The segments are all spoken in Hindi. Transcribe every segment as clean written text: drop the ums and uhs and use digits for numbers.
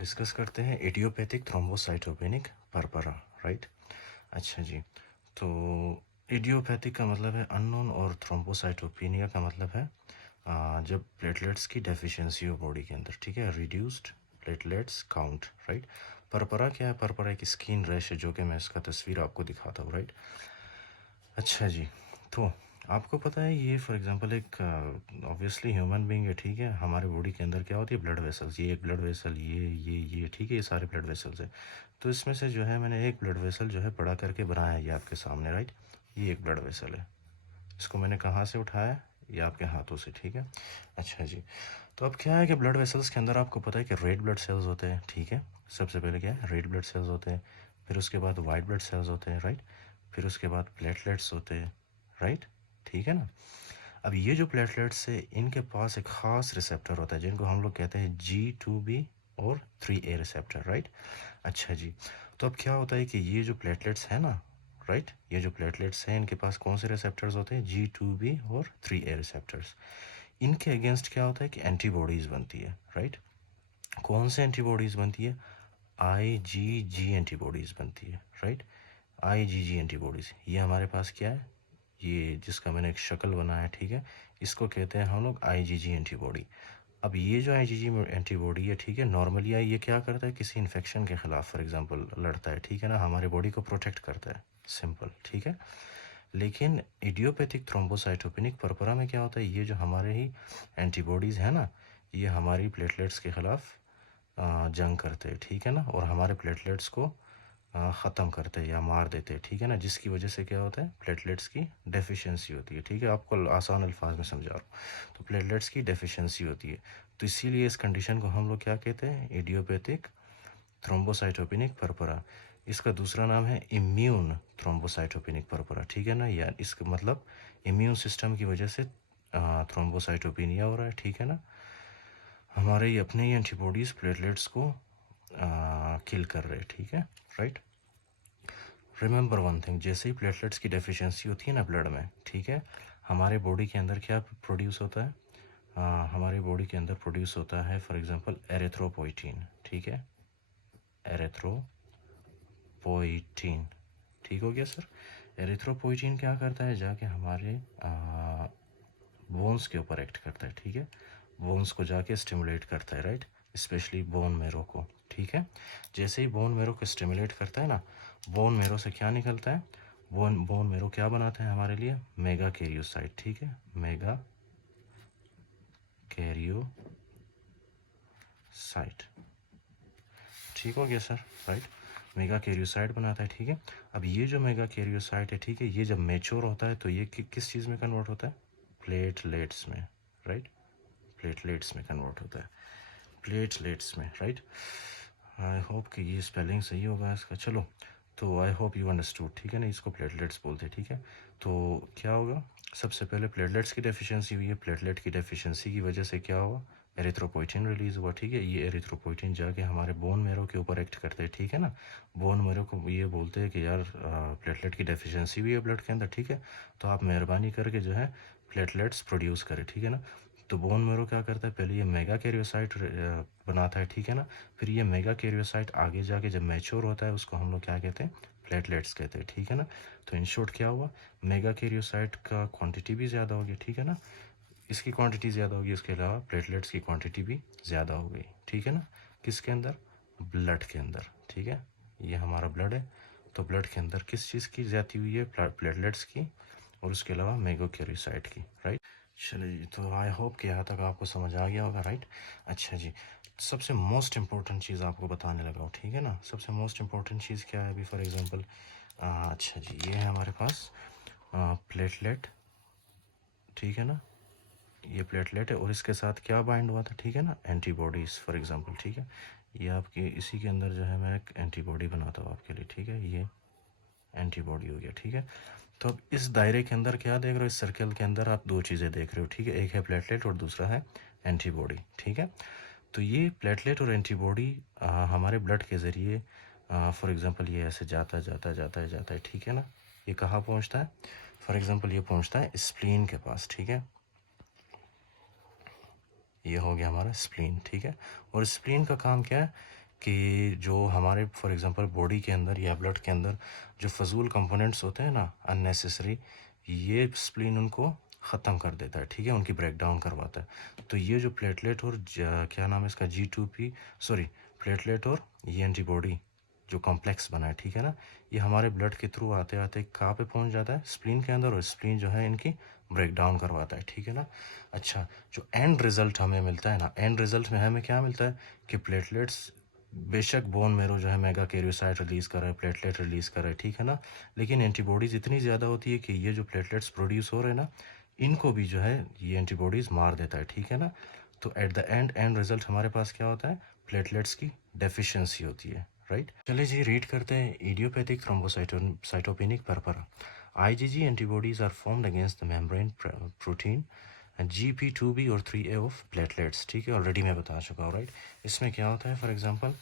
डिस्कस करते हैं इडियोपैथिक थ्रोम्बोसाइटोपेनिक परपरा, राइट। अच्छा जी, तो इडियोपैथिक का मतलब है अननोन और थ्रोम्बोसाइटोपेनिया का मतलब है जब प्लेटलेट्स की डेफिशिएंसी हो बॉडी के अंदर, ठीक है, रिड्यूस्ड प्लेटलेट्स काउंट, राइट। परपरा क्या है? परपरा एक स्किन रैश है, जो कि मैं इसका तस्वीर आपको दिखाता हूँ, राइट। अच्छा जी, तो आपको पता है ये फॉर एग्जांपल एक ऑब्वियसली ह्यूमन बीइंग है, ठीक है। हमारे बॉडी के अंदर क्या होती है? Blood vessels. ये एक ब्लड वेसल, ये ठीक है, ये सारे ब्लड वेसल्स है। तो इसमें से जो है मैंने एक ब्लड वेसल जो है बड़ा करके बनाया है, ये आपके सामने, राइट। ये एक ब्लड वेसल है, इसको मैंने कहाँ से उठाया? ये आपके हाथों से, ठीक है। अच्छा जी, तो अब क्या है कि ब्लड वेसल्स के अंदर आपको पता है कि रेड ब्लड सेल्स होते हैं, ठीक है। सबसे पहले क्या है? रेड ब्लड सेल्स होते हैं, फिर उसके बाद वाइट ब्लड सेल्स होते हैं, राइट। फिर उसके बाद प्लेटलेट्स होते हैं, राइट, ठीक है ना। अब ये जो प्लेटलेट्स है, इनके पास एक ख़ास रिसेप्टर होता है, जिनको हम लोग कहते हैं G2B और 3A रिसेप्टर, राइट। अच्छा जी, तो अब क्या होता है कि ये जो प्लेटलेट्स हैं ना, राइट, ये जो प्लेटलेट्स हैं इनके पास कौन से रिसेप्टर्स होते हैं? G2B और 3A रिसेप्टर्स। इनके अगेंस्ट क्या होता है कि एंटीबॉडीज़ बनती है, राइट। कौन से एंटीबॉडीज़ बनती है? IgG एंटीबॉडीज़ बनती है, राइट। IgG एंटीबॉडीज़, ये हमारे पास क्या है? ये जिसका मैंने एक शक्ल बनाया, ठीक है, इसको कहते हैं हम लोग IgG एंटीबॉडी। अब ये जो IgG एंटीबॉडी है, ठीक है, नॉर्मली ये क्या करता है? किसी इन्फेक्शन के ख़िलाफ़ फॉर एग्जांपल लड़ता है, ठीक है ना, हमारे बॉडी को प्रोटेक्ट करता है, सिंपल, ठीक है। लेकिन इडियोपैथिक थ्रोम्बोसाइटोपेनिक परपरा में क्या होता है? ये जो हमारे ही एंटीबॉडीज़ हैं ना, ये हमारी प्लेटलेट्स के ख़िलाफ़ जंग करते हैं, ठीक है ना, और हमारे प्लेटलेट्स को ख़त्म करते हैं या मार देते हैं, ठीक है ना, जिसकी वजह से क्या होता है? प्लेटलेट्स की डेफिशिएंसी होती है, ठीक है। आपको आसान अल्फाज में समझा रहा हूँ, तो प्लेटलेट्स की डेफिशिएंसी होती है। तो इसीलिए इस कंडीशन को हम लोग क्या कहते हैं? Idiopathic thrombocytopenic purpura. इसका दूसरा नाम है इम्यून थ्रोम्बोसाइटोपेनिक परपरा, ठीक है ना। या इसका मतलब इम्यून सिस्टम की वजह से थ्रोम्बोसाइटोपेनिया हो रहा है, ठीक है ना। हमारे ही अपने ही एंटीबॉडीज़ प्लेटलेट्स को किल कर रहे हैं, ठीक है, राइट। रिमेंबर वन थिंग, जैसे ही प्लेटलेट्स की डेफिशिएंसी होती है ना ब्लड में, ठीक है, हमारे बॉडी के अंदर क्या प्रोड्यूस होता है? हमारे बॉडी के अंदर प्रोड्यूस होता है फॉर एग्जांपल एरिथ्रोपोइटीन, ठीक है, एरिथ्रोपोइटीन, ठीक हो गया सर। एरिथ्रोपोइटीन क्या करता है? जाके हमारे बोन्स के ऊपर एक्ट करता है, ठीक है, बोन्स को जाके स्टिमुलेट करता है, राइट, स्पेशली बोन मेरो को, ठीक है। जैसे ही बोन मेरो को स्टिमुलेट करता है ना, बोन मेरो से क्या निकलता है? बोन बोन मेरो क्या बनाता है हमारे लिए? मेगा कैरियोसाइट, ठीक है, मेगा कैरियोसाइट, ठीक हो गया सर, राइट। मेगा कैरियोसाइट बनाता है, ठीक है। अब ये जो मेगा कैरियोसाइट है, ठीक है, ये जब मैच्योर होता है तो ये किस चीज़ में कन्वर्ट होता है? प्लेटलेट्स में, राइट, प्लेटलेट्स में कन्वर्ट होता है, प्लेटलेट्स में, राइट। आई होप कि ये स्पेलिंग सही होगा इसका, चलो। तो आई होप यू अंडरस्टूड, ठीक है ना, इसको प्लेटलेट्स बोलते हैं, ठीक है। तो क्या होगा? सबसे पहले प्लेटलेट्स की डेफिशिएंसी हुई है, प्लेटलेट की डेफिशिएंसी की वजह से क्या हुआ? एरिथ्रोपोइटिन रिलीज़ हुआ, ठीक है। ये एरिथ्रोपोइटिन जाके हमारे बोन मेरो के ऊपर एक्ट करते हैं, ठीक है ना। बोन मेरो को ये बोलते हैं कि यार प्लेटलेट की डेफिशिएंसी हुई है ब्लड के अंदर, ठीक है, तो आप मेहरबानी करके जो है प्लेटलेट्स प्रोड्यूस करें, ठीक है ना। तो बोन मेरो क्या करता है? पहले ये मेगा कैरियोसाइट बनाता है, ठीक है ना। फिर ये मेगा कैरियोसाइट आगे जाके जब मैच्योर होता है, उसको हम लोग क्या कहते हैं? प्लेटलेट्स कहते हैं, ठीक है ना। तो इन शॉर्ट क्या हुआ? मेगा कैरियोसाइट का क्वांटिटी भी ज़्यादा हो गया, ठीक है ना, इसकी क्वांटिटी ज़्यादा होगी, उसके अलावा प्लेटलेट्स की क्वांटिटी भी ज़्यादा हो गई, ठीक है ना। किसके अंदर? ब्लड के अंदर, ठीक है, ये हमारा ब्लड है, तो ब्लड के अंदर किस चीज़ की ज़्यादा हुई है? प्लेटलेट्स की, और उसके अलावा मेगाकैरियोसाइट की, राइट। चलिए जी, तो आई होप कि यहाँ तक आपको समझ आ गया होगा, राइट। अच्छा जी, सबसे मोस्ट इम्पोर्टेंट चीज़ आपको बताने लगा हूँ, ठीक है ना। सबसे मोस्ट इम्पोर्टेंट चीज़ क्या है? अभी फॉर एग्जांपल अच्छा जी, ये है हमारे पास प्लेटलेट, ठीक है ना, ये प्लेटलेट है, और इसके साथ क्या बाइंड हुआ था? ठीक है ना, एंटीबॉडीज़ फॉर एग्जांपल, ठीक है। ये आपकी इसी के अंदर जो है मैं एक एंटीबॉडी बनाता हूँ आपके लिए, ठीक है, ये एंटीबॉडी हो गया, ठीक है। तो अब इस दायरे के अंदर क्या देख रहे हो? इस सर्कल के अंदर आप दो चीज़ें देख रहे हो, ठीक है, एक है प्लेटलेट और दूसरा है एंटीबॉडी, ठीक है। तो ये प्लेटलेट और एंटीबॉडी हमारे ब्लड के ज़रिए फॉर एग्जांपल ये ऐसे जाता है, ठीक है ना। ये कहाँ पहुँचता है? फॉर एग्जांपल ये पहुँचता है स्प्लीन के पास, ठीक है, ये हो गया हमारा स्प्लीन, ठीक है। और स्प्लीन का काम क्या है? कि जो हमारे फॉर एग्जांपल बॉडी के अंदर या ब्लड के अंदर जो फजूल कंपोनेंट्स होते हैं ना, अननेसेसरी, ये स्प्लीन उनको ख़त्म कर देता है, ठीक है, उनकी ब्रेक डाउन करवाता है। तो ये जो प्लेटलेट और क्या नाम है इसका, G2P, सॉरी, प्लेटलेट और ये एंटीबॉडी जो कॉम्प्लेक्स बना है, ठीक है ना, ये हमारे ब्लड के थ्रू आते आते कहाँ पे पहुंच जाता है, स्प्लीन के अंदर, और स्प्लीन जो है इनकी ब्रेक डाउन करवाता है, ठीक है ना। अच्छा, जो एंड रिजल्ट हमें मिलता है ना, एंड रिजल्ट में हमें क्या मिलता है कि प्लेटलेट्स, बेशक बोन मेरो जो है मेगा कैरियोसाइट रिलीज़ कर रहा है, प्लेटलेट रिलीज़ कर रहा है, ठीक है ना, लेकिन एंटीबॉडीज़ इतनी ज़्यादा होती है कि ये जो प्लेटलेट्स प्रोड्यूस हो रहे हैं ना, इनको भी जो है ये एंटीबॉडीज़ मार देता है, ठीक है ना। तो एट द एंड रिजल्ट हमारे पास क्या होता है, प्लेटलेट्स की डेफिशिएंसी होती है, राइट। चलिए जी, रीड करते हैं idiopathic thrombocytopenic purpura. IgG antibodies are formed against the membrane protein GP2B और 3A ऑफ प्लेटलेट्स, ठीक है, ऑलरेडी मैं बता चुका हूँ, राइट। इसमें क्या होता है, फॉर एग्जांपल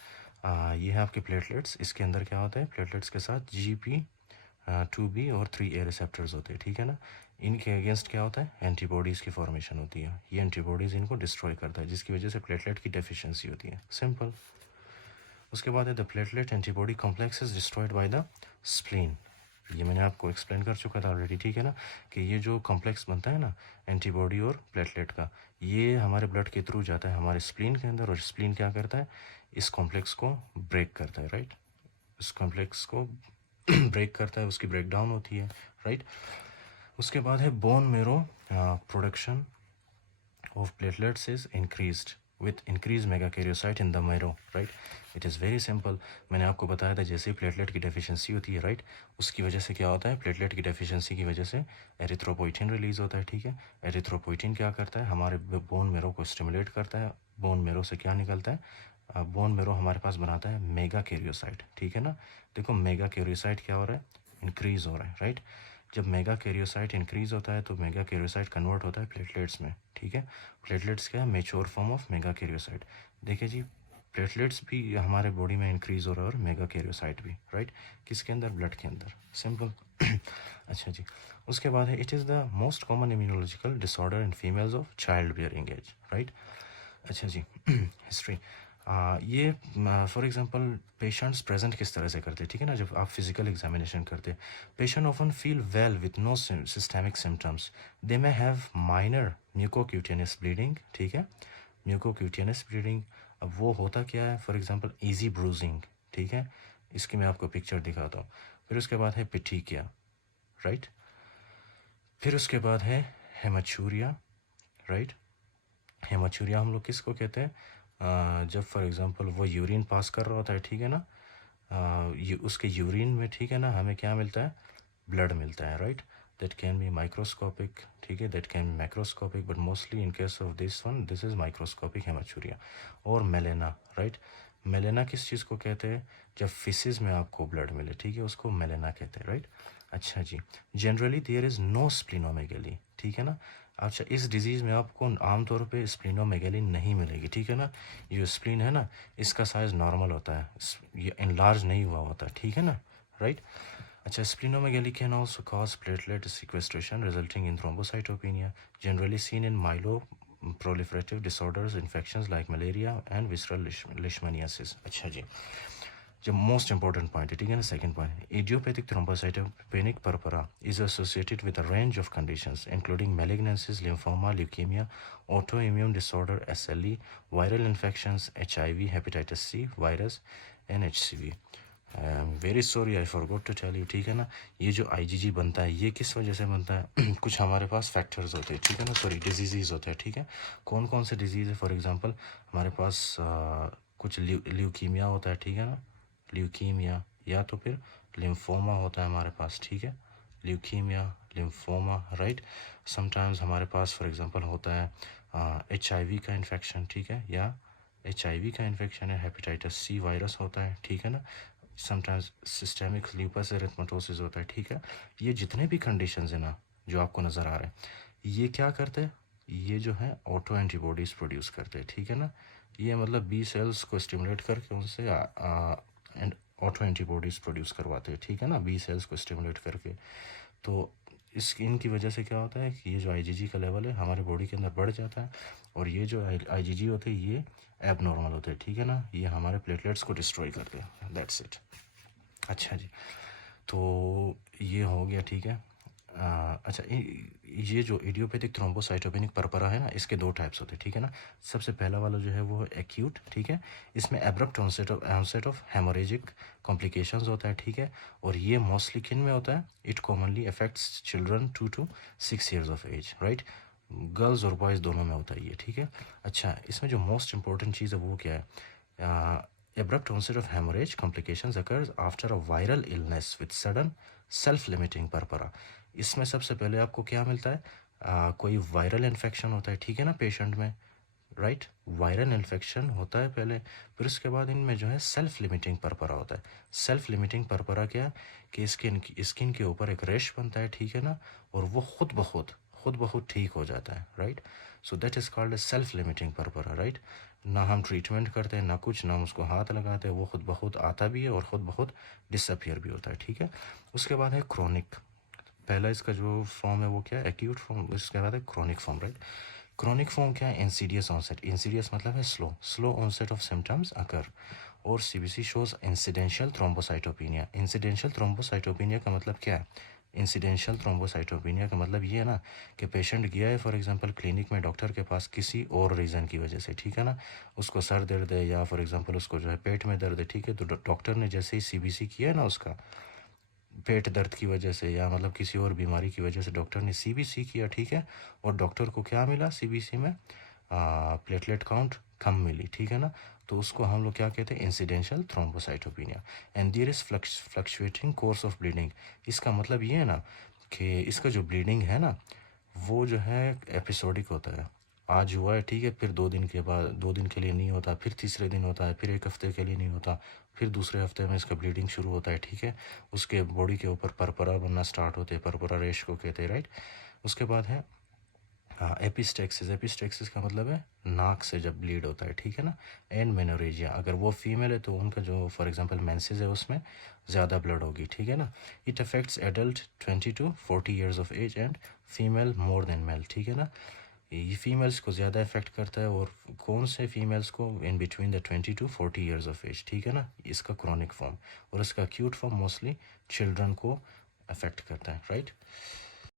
ये है आपके प्लेटलेट्स, इसके अंदर क्या होता है, प्लेटलेट्स के साथ GP2B और 3A रिसेप्टर्स होते हैं, ठीक है ना। इनके अगेंस्ट क्या होता है, एंटीबॉडीज़ की फॉर्मेशन होती है, ये एंटीबॉडीज़ इनको डिस्ट्रॉय करता है, जिसकी वजह से प्लेटलेट की डेफिशिएंसी होती है, सिंपल। उसके बाद है the platelet antibody complex is destroyed by the spleen. ये मैंने आपको एक्सप्लेन कर चुका था ऑलरेडी, ठीक है ना, कि ये जो कॉम्प्लेक्स बनता है ना एंटीबॉडी और प्लेटलेट का, ये हमारे ब्लड के थ्रू जाता है हमारे स्प्लीन के अंदर, और स्प्लीन क्या करता है, इस कॉम्प्लेक्स को ब्रेक करता है, राइट। इस कॉम्प्लेक्स को ब्रेक करता है, उसकी ब्रेक डाउन होती है, राइट। उसके बाद है bone marrow production of platelets is increased with increased megakaryocyte in the marrow, right. It is very simple. मैंने आपको बताया था जैसे ही प्लेटलेट की डेफिशिएंसी होती है, राइट, उसकी वजह से क्या होता है, प्लेटलेट की डेफिशिएंसी की वजह से एरिथ्रोपोइटिन रिलीज होता है, ठीक है। एरिथ्रोपोइटिन क्या करता है, हमारे बोन मेरो को स्टिमुलेट करता है। बोन मेरो से क्या निकलता है, बोन मेरो हमारे पास बनाता है मेगा कैरियोसाइट, ठीक है ना। देखो मेगा कैरियोसाइट क्या हो रहा है, इंक्रीज हो रहा है, राइट। जब मेगा कैरियोसाइट इंक्रीज होता है तो मेगा कैरियोसाइट कन्वर्ट होता है प्लेटलेट्स में, ठीक है। प्लेटलेट्स क्या है, mature form of mega karyocyte. देखिए जी, प्लेटलेट्स भी हमारे बॉडी में इंक्रीज हो रहा है और मेगा कैरियोसाइट भी, राइट। किसके अंदर, ब्लड के अंदर, सिंपल। अच्छा जी, उसके बाद है it is the most common immunological disorder in females of child bearing age, right. अच्छा जी, हिस्ट्री। ये फॉर एग्जांपल पेशेंट्स प्रेजेंट किस तरह से करते हैं, ठीक है ना, जब आप फिजिकल एग्जामिनेशन करते हैं, patient often feel well with no systemic symptoms, they may have minor mucocutaneous bleeding, ठीक है, म्यूकोक्यूटेनियस ब्लीडिंग। अब वो होता क्या है, फॉर एग्जांपल इजी ब्रूजिंग, ठीक है, इसकी मैं आपको पिक्चर दिखाता हूँ। फिर उसके बाद है पिठीकिया, राइट। फिर उसके बाद है हेमाचूरिया, राइट। हेमाचूरिया हम लोग किसको कहते हैं, जब फॉर एग्जांपल वो यूरिन पास कर रहा होता है, ठीक है ना, ये उसके यूरिन में, ठीक है ना, हमें क्या मिलता है, ब्लड मिलता है, right. That can be microscopic, ठीक है, that can be macroscopic, but mostly in case of this one this is microscopic haematuria. और मेलेना, राइट। मेलेना किस चीज़ को कहते हैं, जब फिसिस में आपको ब्लड मिले, ठीक है, उसको मेलेना कहते हैं, राइट। अच्छा जी, generally there is no splenomegaly, ठीक है ना। अच्छा, इस डिजीज़ में आपको आमतौर पे स्प्लिनोमेगेली नहीं मिलेगी, ठीक है ना। जो स्प्लीन है ना, इसका साइज़ नॉर्मल होता है, ये इनलार्ज नहीं हुआ होता, ठीक है ना, राइट। अच्छा, splenomegaly can also cause platelet sequestration resulting in thrombocytopenia, generally seen in myelo proliferative disorders, infections like malaria and visceral leishmaniasis। अच्छा जी, जो मोस्ट इंपॉर्टेंट पॉइंट है, ठीक है ना, second point, idiopathic thrombocytopenic purpura is associated with a range of conditions including malignancies, lymphoma, leukaemia, auto immune disorder, SLE, viral infections, HIV, hepatitis C virus and HCV। I am very sorry, I forgot to tell you, ठीक है ना। ये जो IgG बनता है, ये किस वजह से बनता है, कुछ हमारे पास फैक्टर्स होते हैं, ठीक है ना, सॉरी डिजीज़ होते हैं, ठीक है। कौन कौन से डिजीज़ है, फॉर एग्जांपल हमारे पास कुछ ल्यूकीमिया होता है, ठीक है ना, ल्यूकीमिया, या तो फिर लिम्फोमा होता है हमारे पास, ठीक है, ल्यूकीमिया, लिम्फोमा, राइट। समटाइम्स हमारे पास फॉर एग्जांपल होता है HIV का इन्फेक्शन, ठीक है, या HIV का इन्फेक्शन है, हेपेटाइटिस C वायरस होता है, ठीक है ना। समटाइम्स सिस्टेमिक ल्यूपस एरिथमेटोसिस होता है, ठीक है। ये जितने भी कंडीशंस हैं ना जो आपको नज़र आ रहे हैं, ये क्या करते हैं, ये जो है ऑटो एंटीबॉडीज़ प्रोड्यूस करते हैं, ठीक है ना। ये मतलब बी सेल्स को स्टिमुलेट करके उनसे एंड ऑटो एंटीबॉडीज़ प्रोड्यूस करवाते हैं, ठीक है ना, बी सेल्स को स्टिमुलेट करके। तो इनकी वजह से क्या होता है कि ये जो IgG का लेवल है हमारे बॉडी के अंदर बढ़ जाता है, और ये जो IgG होते हैं ये एबनॉर्मल होते हैं, ठीक है ना, ये हमारे प्लेटलेट्स को डिस्ट्रॉय करते हैं, दैट्स इट। अच्छा जी, तो ये हो गया, ठीक है। अच्छा, ये जो इडियोपैथिक थ्रोम्बोसाइटोपेनिक परपरा है ना, इसके दो टाइप्स होते हैं, ठीक है ना। सबसे पहला वाला जो है वो है एक्यूट, ठीक है, इसमें abrupt onset of hemorrhagic complications होता है, ठीक है, और ये मोस्टली किन में होता है, it commonly affects children 2 to 6 years of age, right, girls और बॉयज़ दोनों में होता है ये, ठीक है। अच्छा, इसमें जो मोस्ट इंपॉर्टेंट चीज़ है वो क्या है, abrupt onset of hemorrhage complications occurs after a viral illness with sudden self-limiting purpura। इसमें सबसे पहले आपको क्या मिलता है, कोई वायरल इन्फेक्शन होता है, ठीक है ना, पेशेंट में, राइट, वायरल इन्फेक्शन होता है पहले, फिर उसके बाद इनमें जो है सेल्फ लिमिटिंग परपरा होता है। सेल्फ लिमिटिंग परपरा क्या है कि स्किन के ऊपर एक रेश बनता है, ठीक है ना, और वो खुद ब खुद ठीक हो जाता है, right. So that is called a self limiting purpura, right. ना हम ट्रीटमेंट करते हैं, ना कुछ, ना हम उसको हाथ लगाते हैं, वो खुद ब खुद आता भी है और ख़ुद ब खुद डिसअपियर भी होता है, ठीक है। उसके बाद है क्रोनिक। पहला इसका जो फॉर्म है वो क्या है, एक्यूट फॉर्म, इसके बाद है chronic form, right. Chronic form क्या है, इंसीडियस ऑनसेट, इंसीडियस मतलब है स्लो ऑनसेट ऑफ सिम्टम्स अकर, और CBC shows incidental thrombocytopenia. Incidental thrombocytopenia का मतलब क्या है, इंसिडेंशियल थ्रोम्बोसाइटोपिनिया का मतलब ये है ना कि पेशेंट गया है फॉर एग्जांपल क्लिनिक में डॉक्टर के पास किसी और रीज़न की वजह से, ठीक है ना, उसको सर दर्द है या फॉर एग्जांपल उसको जो है पेट में दर्द है, ठीक है, तो डॉक्टर ने जैसे ही सीबीसी किया है ना उसका, पेट दर्द की वजह से या मतलब किसी और बीमारी की वजह से डॉक्टर ने सीबीसी किया, ठीक है, और डॉक्टर को क्या मिला सीबीसी में, प्लेटलेट काउंट कम मिली, ठीक है ना, तो उसको हम लोग क्या कहते हैं, incidental thrombocytopenia. And there is fluctuating course of bleeding. इसका मतलब ये है ना कि इसका जो ब्लीडिंग है ना वो जो है एपिसोडिक होता है, आज हुआ है, ठीक है, फिर 2 दिन के बाद, 2 दिन के लिए नहीं होता, फिर तीसरे दिन होता है, फिर एक हफ्ते के लिए नहीं होता, फिर दूसरे हफ्ते में इसका ब्लीडिंग शुरू होता है, ठीक है, उसके बॉडी के ऊपर परपरा बनना स्टार्ट होते हैं, परपरा रेश को कहते हैं, राइट। उसके बाद है हाँ एपिस्टेक्सिस। एपिस्टेक्सिस का मतलब है नाक से जब ब्लीड होता है, ठीक है ना। एंड मेनोरेजिया, अगर वो फीमेल है तो उनका जो फॉर एग्जांपल मेंसेस है उसमें ज़्यादा ब्लड होगी, ठीक है ना। It affects adult 20 to 40 years of age and female more than male, ठीक है ना। ये फीमेल्स को ज़्यादा इफेक्ट करता है, और कौन से फीमेल्स को, in between the 20 to 40 years of age, ठीक है ना, इसका क्रॉनिक फॉर्म। और इसका एक्यूट फॉर्म मोस्टली चिल्ड्रन को अफेक्ट करता है, राइट।